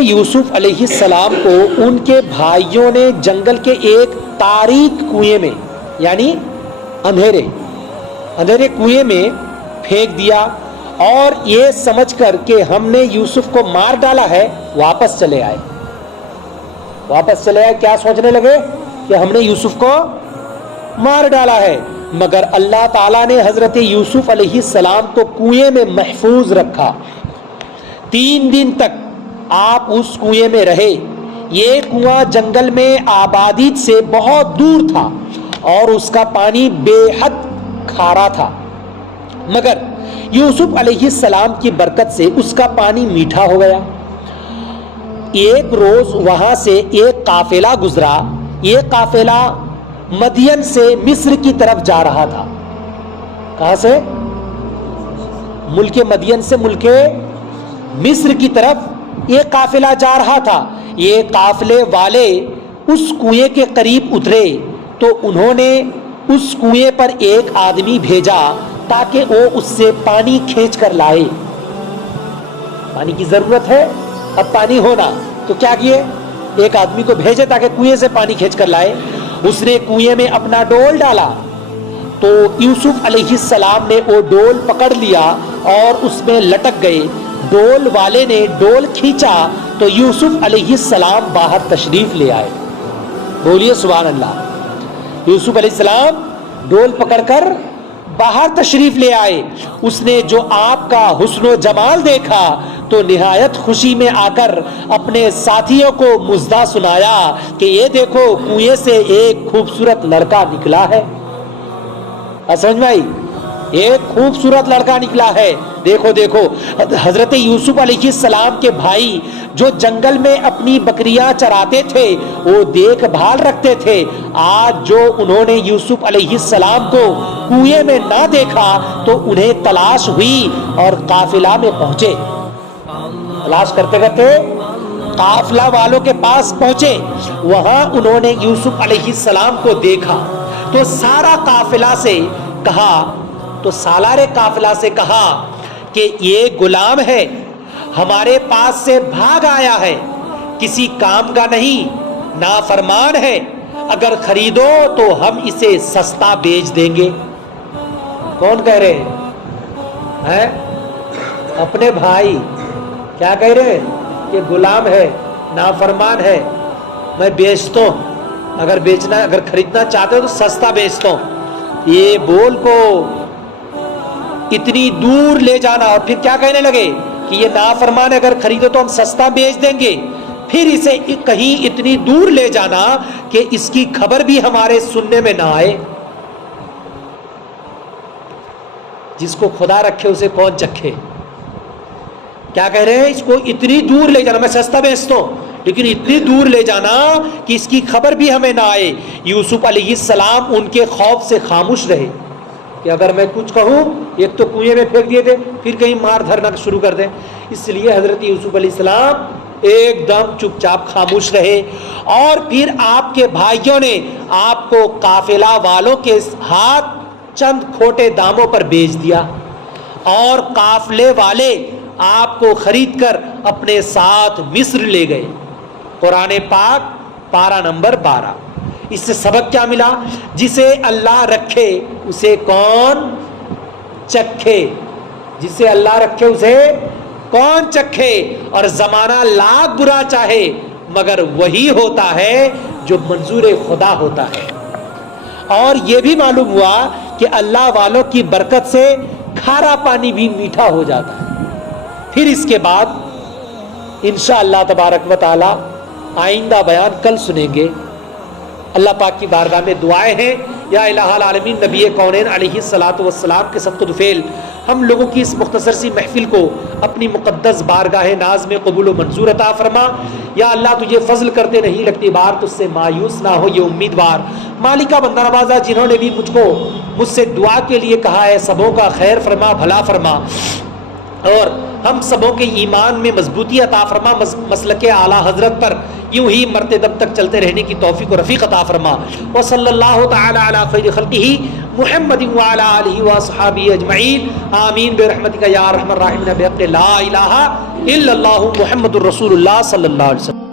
یوسف علیہ السلام کو ان کے بھائیوں نے جنگل کے ایک تاریک کنویں میں، یعنی اندھیرے کنویں میں پھینک دیا، اور یہ سمجھ کر کہ ہم نے یوسف کو مار ڈالا ہے واپس چلے آئے۔ کیا سوچنے لگے؟ کہ ہم نے یوسف کو مار ڈالا ہے۔ مگر اللہ تعالیٰ نے حضرت یوسف علیہ السلام کو کنویں میں محفوظ رکھا۔ 3 دن تک آپ اس کنویں میں رہے۔ یہ کنواں جنگل میں آبادی سے بہت دور تھا اور اس کا پانی بے حد کھارا تھا، مگر یوسف علیہ السلام کی برکت سے اس کا پانی میٹھا ہو گیا۔ ایک روز وہاں سے ایک قافلہ گزرا۔ یہ قافلہ مدین سے مصر کی طرف جا رہا تھا۔ کہاں سے؟ ملک مدین سے ملک مصر کی طرف یہ قافلہ جا رہا تھا۔ یہ قافلے والے اس کنویں کے قریب اترے تو انہوں نے اس کنویں پر ایک آدمی بھیجا تاکہ وہ اس سے پانی کھینچ کر لائے۔ پانی کی ضرورت ہے، اب پانی ہونا، تو کیا کیے؟ ایک آدمی کو بھیجے تاکہ کنویں سے پانی کھینچ کر لائے۔ اس نے کنویں میں اپنا ڈول ڈالا تو یوسف علیہ السلام نے وہ ڈول پکڑ لیا اور اس میں لٹک گئے۔ ڈول والے نے ڈول کھینچا تو یوسف علیہ السلام باہر تشریف لے آئے۔ بولیے سبحان اللہ۔ یوسف علیہ السلام ڈول پکڑ کر باہر تشریف لے آئے۔ اس نے جو آپ کا حسن و جمال دیکھا تو نہایت خوشی میں آ کر اپنے ساتھیوں کو مژدہ سنایا کہ یہ دیکھو کنویں سے ایک خوبصورت لڑکا نکلا ہے۔ سمجھ میں آئی؟ ایک خوبصورت لڑکا نکلا ہے، دیکھو دیکھو۔ حضرت یوسف علیہ السلام کے بھائی جو جنگل میں اپنی بکریاں چراتے تھے، وہ دیکھ بھال رکھتے تھے، آج جو انہوں نے یوسف علیہ السلام کو کنویں میں نہ دیکھا تو انہیں تلاش ہوئی اور قافلہ میں پہنچے۔ تلاش کرتے کرتے قافلہ والوں کے پاس پہنچے، وہاں انہوں نے یوسف علیہ السلام کو دیکھا تو سالار قافلہ سے کہا کہ یہ غلام ہے، ہمارے پاس سے بھاگ آیا ہے، کسی کام کا نہیں، نافرمان ہے، اگر خریدو تو ہم اسے سستا بیچ دیں گے۔ کون کہہ رہے ہیں؟ اپنے بھائی کیا کہہ رہے ہیں؟ کہ غلام ہے، نافرمان ہے، میں بیچتا ہوں، اگر خریدنا چاہتے ہو تو سستا بیچتا ہوں۔ یہ بول کو اتنی دور لے جانا، اور پھر کیا کہنے لگے کہ یہ نافرمان ہے، اگر خریدو تو ہم سستا بیچ دیں گے، پھر اسے کہیں اتنی دور لے جانا کہ اس کی خبر بھی ہمارے سننے میں نہ آئے۔ جس کو خدا رکھے اسے کون چکھے؟ کیا کہہ رہے ہیں؟ اس کو اتنی دور لے جانا، میں سستا بیچتا ہوں لیکن اتنی دور لے جانا کہ اس کی خبر بھی ہمیں نہ آئے۔ یوسف علیہ السلام ان کے خوف سے خاموش رہے کہ اگر میں کچھ کہوں، ایک تو کنویں میں پھینک دیے تھے، پھر کہیں مار دھرنا شروع کر دیں، اس لیے حضرت یوسف علیہ السلام ایک دم چپ چاپ خاموش رہے۔ اور پھر آپ کے بھائیوں نے آپ کو قافلہ والوں کے ہاتھ چند کھوٹے داموں پر بیچ دیا، اور قافلے والے آپ کو خرید کر اپنے ساتھ مصر لے گئے۔ قرآن پاک پارہ نمبر 12۔ اس سے سبق کیا ملا؟ جسے اللہ رکھے اسے کون چکھے، جسے اللہ رکھے اسے کون چکھے، اور زمانہ لاکھ برا چاہے مگر وہی ہوتا ہے جو منظور خدا ہوتا ہے۔ اور یہ بھی معلوم ہوا کہ اللہ والوں کی برکت سے کھارا پانی بھی میٹھا ہو جاتا ہے۔ پھر اس کے بعد انشاءاللہ تبارک و تعالی آئندہ بیان کل سنیں گے۔ اللہ پاک کی بارگاہ میں دعائیں ہیں، یا الہ العالمین نبی کونین علیہ الصلاۃ والسلام کے صدقۃ الفیل ہم لوگوں کی اس مختصر سی محفل کو اپنی مقدس بارگاہ ناز میں قبول و منظور عطا فرما۔ یا اللہ تجھے فضل کرتے نہیں لگتی بار، تجھ سے مایوس نہ ہو یہ امیدوار۔ مالکہ بندہ نوازا جنہوں نے بھی مجھ سے دعا کے لیے کہا ہے، سبوں کا خیر فرما، بھلا فرما، اور ہم سبوں کے ایمان میں مضبوطی عطا فرما، مسلک اعلیٰ حضرت پر یوں ہی مرتے دم تک چلتے رہنے کی توفیق و رفیق عطا فرما۔ وصلی اللہ تعالی علی خیر خلقہ محمد وعلی آلہ واصحابہ اجمعین، آمین برحمتک یا ارحم الراحمین، بحق لا الہ الا اللہ محمد الرسول اللہ صلی اللہ علیہ وسلم۔